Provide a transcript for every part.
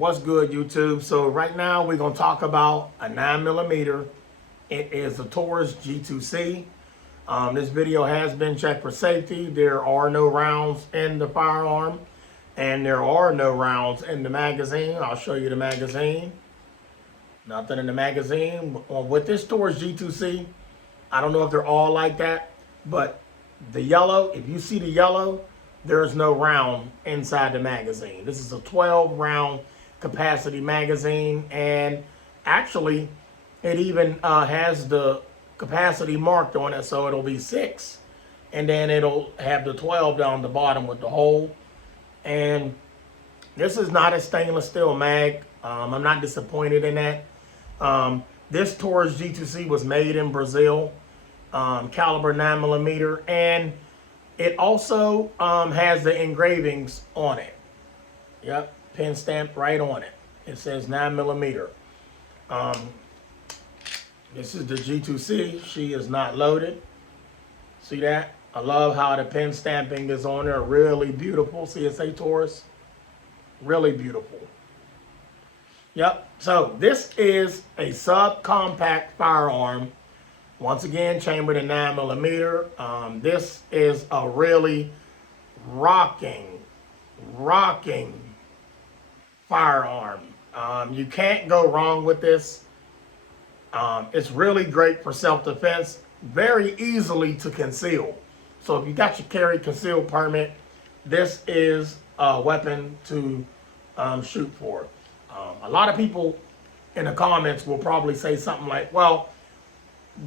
What's good, YouTube? So right now we're going to talk about a 9mm. It is the Taurus G2c. This video has been checked for safety. There are no rounds in the firearm, and there are no rounds in the magazine. I'll show you the magazine. Nothing in the magazine. With this Taurus G2c, I don't know if they're all like that, but the yellow, if you see the yellow, there's no round inside the magazine. This is a 12 round capacity magazine, and actually it even has the capacity marked on it, so it'll be 6, and then it'll have the 12 down the bottom with the hole. And this is not a stainless steel mag. I'm not disappointed in that. This Taurus G2c was made in Brazil, caliber 9mm, and it also has the engravings on it. Yep, pin stamped right on it. It says 9mm. This is the G2c. She is not loaded. See that? I love how the pin stamping is on there. Really beautiful. CSA Taurus. Really beautiful. Yep. So this is a subcompact firearm. Once again, chambered in 9mm. This is a really rocking firearm. You can't go wrong with this. It's really great for self-defense. Very easily to conceal. So if you got your carry conceal permit, this is a weapon to shoot for. A lot of people in the comments will probably say something like, well,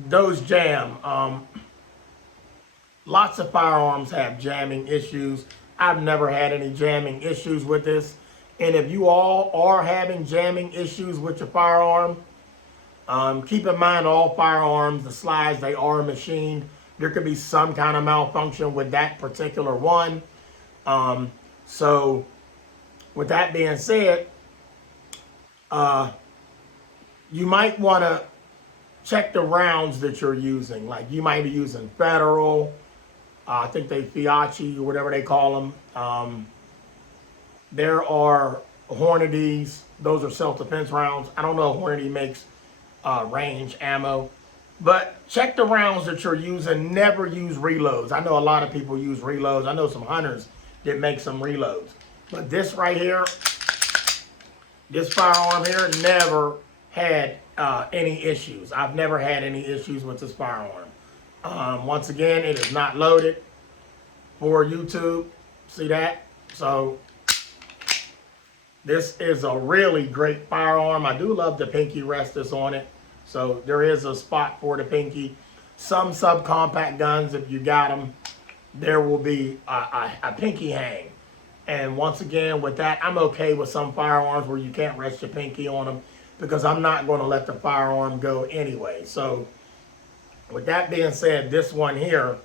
those jam. Lots of firearms have jamming issues. I've never had any jamming issues with this. And if you all are having jamming issues with your firearm, keep in mind all firearms, the slides, they are machined. There could be some kind of malfunction with that particular one. So with that being said, you might want to check the rounds that you're using. Like you might be using Federal, I think they Fiachi or whatever they call them. There are Hornadys. Those are self-defense rounds. I don't know if Hornady makes range ammo, but check the rounds that you're using. Never use reloads. I know a lot of people use reloads. I know some hunters that make some reloads, but this right here, this firearm here, never had any issues. I've never had any issues with this firearm. Once again, it is not loaded for YouTube. See that? So this is a really great firearm. I do love the pinky rest that's on it. So there is a spot for the pinky. Some subcompact guns, if you got them, there will be a pinky hang. And once again, with that, I'm okay with some firearms where you can't rest your pinky on them, because I'm not going to let the firearm go anyway. So with that being said, this one here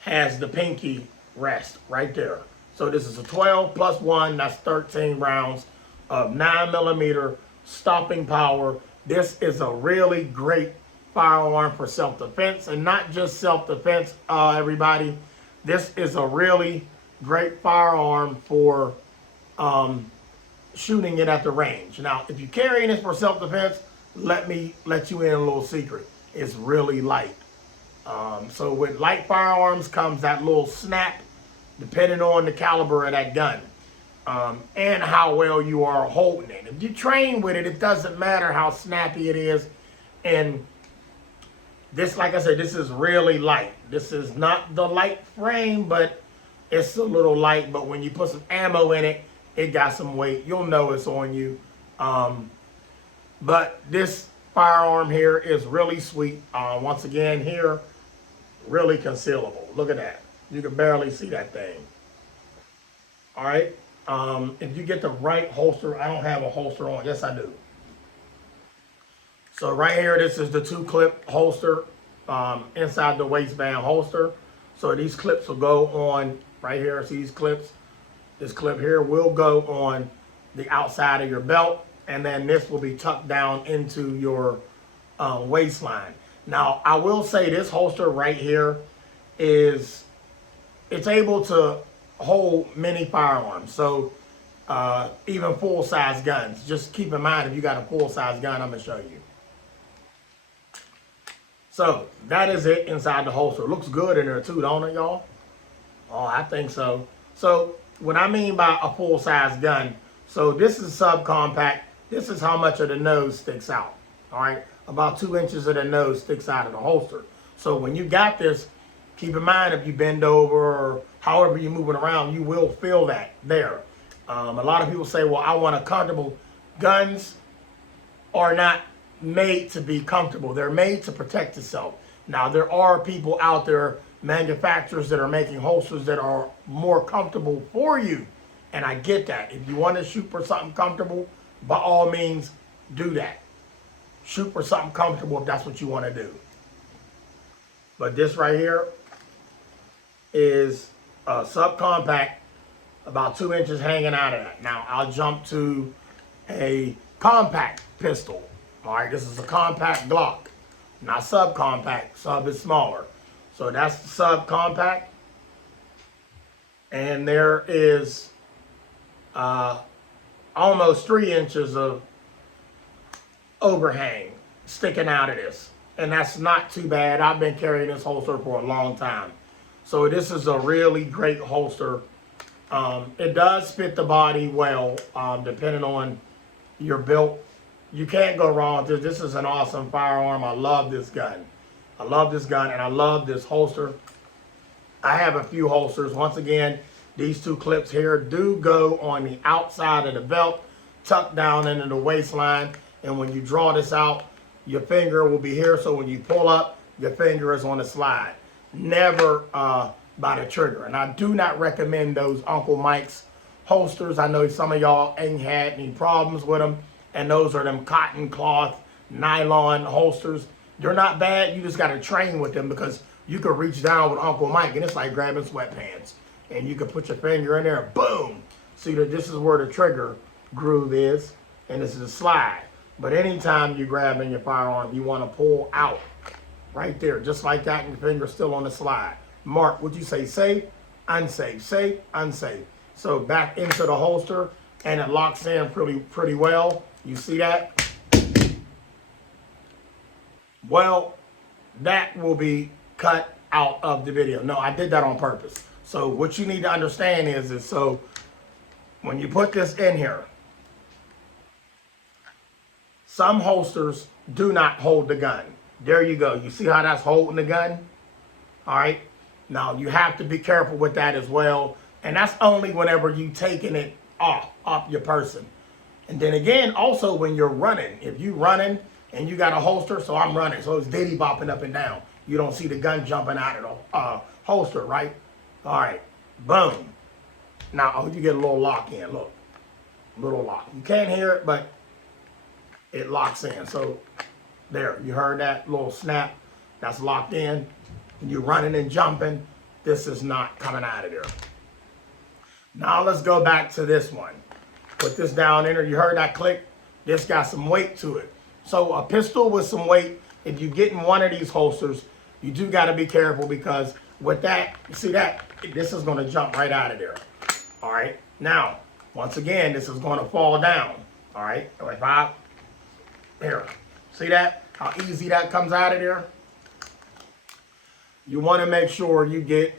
has the pinky rest right there. So this is a 12 plus 1, that's 13 rounds of 9mm stopping power. This is a really great firearm for self-defense, and not just self-defense, everybody. This is a really great firearm for shooting it at the range. Now, if you're carrying this for self-defense, let me let you in a little secret. It's really light. So with light firearms comes that little snap, depending on the caliber of that gun, and how well you are holding it. If you train with it, it doesn't matter how snappy it is. And this, like I said, this is really light. This is not the light frame, but it's a little light. But when you put some ammo in it, it got some weight. You'll know it's on you. But this firearm here is really sweet. Once again, here, really concealable. Look at that. You can barely see that thing. All right. If you get the right holster, I don't have a holster on. Yes, I do. So right here, this is the 2-clip holster inside the waistband holster. So these clips will go on right here. See these clips? This clip here will go on the outside of your belt, and then this will be tucked down into your waistline. Now, I will say this holster right here is, it's able to hold many firearms. So even full-size guns. Just keep in mind, if you got a full-size gun, I'm going to show you. So that is it inside the holster. It looks good in there too, don't it, y'all? Oh, I think so. So what I mean by a full-size gun, so this is subcompact. This is how much of the nose sticks out. All right, about 2 inches of the nose sticks out of the holster. So when you got this, keep in mind, if you bend over or however you're moving around, you will feel that there. A lot of people say, well, I want a comfortable. Guns are not made to be comfortable. They're made to protect itself. Now, there are people out there, manufacturers that are making holsters that are more comfortable for you. And I get that. If you want to shoot for something comfortable, by all means, do that. Shoot for something comfortable if that's what you want to do. But this right here is a subcompact, about 2 inches hanging out of that. Now, I'll jump to a compact pistol. All right, this is a compact Glock, not subcompact. Sub is smaller. So that's the subcompact. And there is almost 3 inches of overhang sticking out of this. And that's not too bad. I've been carrying this holster for a long time. So this is a really great holster. It does fit the body well, depending on your build. You can't go wrong with this. This is an awesome firearm. I love this gun. I love this gun and I love this holster. I have a few holsters. Once again, these 2 clips here do go on the outside of the belt, tucked down into the waistline. And when you draw this out, your finger will be here. So when you pull up, your finger is on the slide. Never by the trigger. And I do not recommend those Uncle Mike's holsters. I know some of y'all ain't had any problems with them. And those are them cotton cloth, nylon holsters. They're not bad. You just got to train with them because you can reach down with Uncle Mike and it's like grabbing sweatpants. And you can put your finger in there, boom. See that this is where the trigger groove is, and this is a slide. But anytime you're grabbing your firearm, you want to pull out right there, just like that, and your finger's still on the slide. Mark, would you say safe, unsafe, safe, unsafe? So back into the holster, and it locks in pretty well. You see that? Well, that will be cut out of the video. No, I did that on purpose. So what you need to understand is so when you put this in here, some holsters do not hold the gun. There you go. You see how that's holding the gun? All right. Now you have to be careful with that as well. And that's only whenever you taking it off your person. And then again, also when you're running, if you running and you got a holster, so I'm running, so it's diddy bopping up and down. You don't see the gun jumping out of the holster, right? All right, boom. Now, you get a little lock in, look, little lock. You can't hear it, but it locks in. So there, you heard that little snap, that's locked in. And you're running and jumping, this is not coming out of there. Now let's go back to this one. Put this down in there. You heard that click? This got some weight to it. So a pistol with some weight, if you get in one of these holsters, you do got to be careful because with that, you see that? This is going to jump right out of there. All right. Now, once again, this is going to fall down. All right. Here, see that? How easy that comes out of there? You want to make sure you get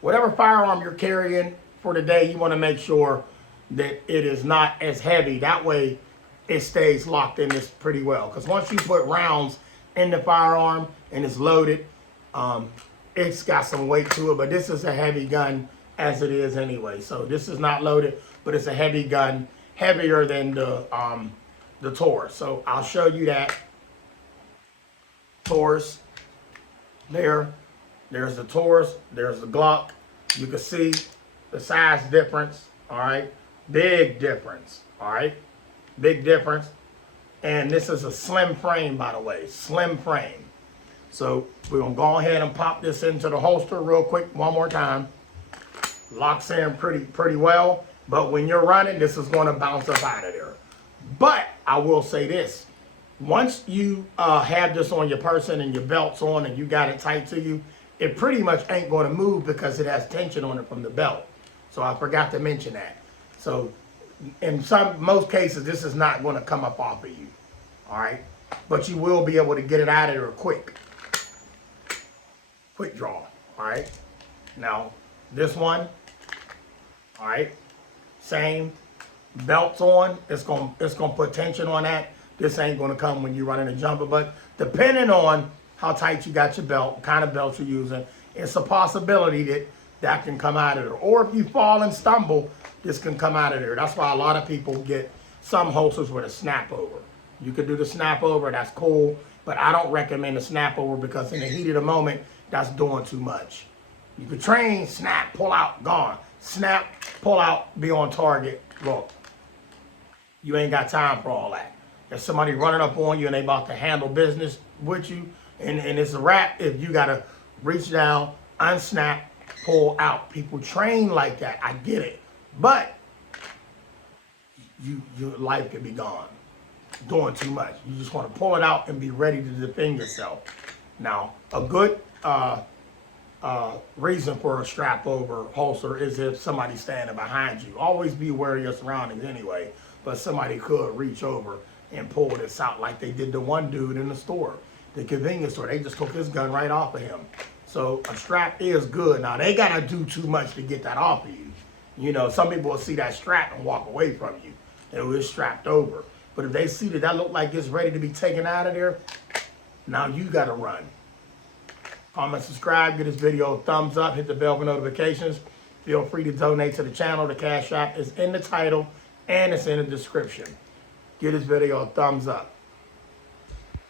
whatever firearm you're carrying for the day, you want to make sure that it is not as heavy. That way it stays locked in this pretty well. Because once you put rounds in the firearm and it's loaded, it's got some weight to it. But this is a heavy gun as it is anyway. So this is not loaded, but it's a heavy gun, heavier than the Taurus. So I'll show you that. Taurus, there's the Taurus, there's the Glock. You can see the size difference, all right? Big difference, all right? Big difference. And this is a slim frame, by the way, slim frame. So we're gonna go ahead and pop this into the holster real quick one more time. Locks in pretty well, but when you're running, this is gonna bounce up out of there. But I will say this, once you have this on your person and your belt's on and you got it tight to you, it pretty much ain't gonna move because it has tension on it from the belt. So I forgot to mention that. So in most cases, this is not going to come up off of you. All right. But you will be able to get it out of there quick. Quick draw. All right. Now, this one, all right, same belts on. It's gonna put tension on that. This ain't gonna come when you're running a jumper, but depending on how tight you got your belt, what kind of belt you're using, it's a possibility that can come out of there. Or if you fall and stumble, this can come out of there. That's why a lot of people get some holsters with a snap over. You could do the snap over, that's cool, but I don't recommend the snap over because in the heat of the moment, that's doing too much. You could train, snap, pull out, gone. Snap, pull out, be on target. Look, you ain't got time for all that. If somebody running up on you and they about to handle business with you, and it's a wrap, if you gotta reach down, unsnap, pull out. People train like that, I get it. But your life could be gone. Doing too much. You just want to pull it out and be ready to defend yourself. Now, a good reason for a strap over holster is if somebody's standing behind you. Always be aware of your surroundings anyway, but somebody could reach over and pull this out like they did the one dude in the store, the convenience store. They just took his gun right off of him. So a strap is good. Now, they got to do too much to get that off of you. You know, some people will see that strap and walk away from you. It was strapped over. But if they see that look like it's ready to be taken out of there, now you got to run. Comment, subscribe, give this video a thumbs up, hit the bell for notifications. Feel free to donate to the channel. The Cash App is in the title and it's in the description. Give this video a thumbs up.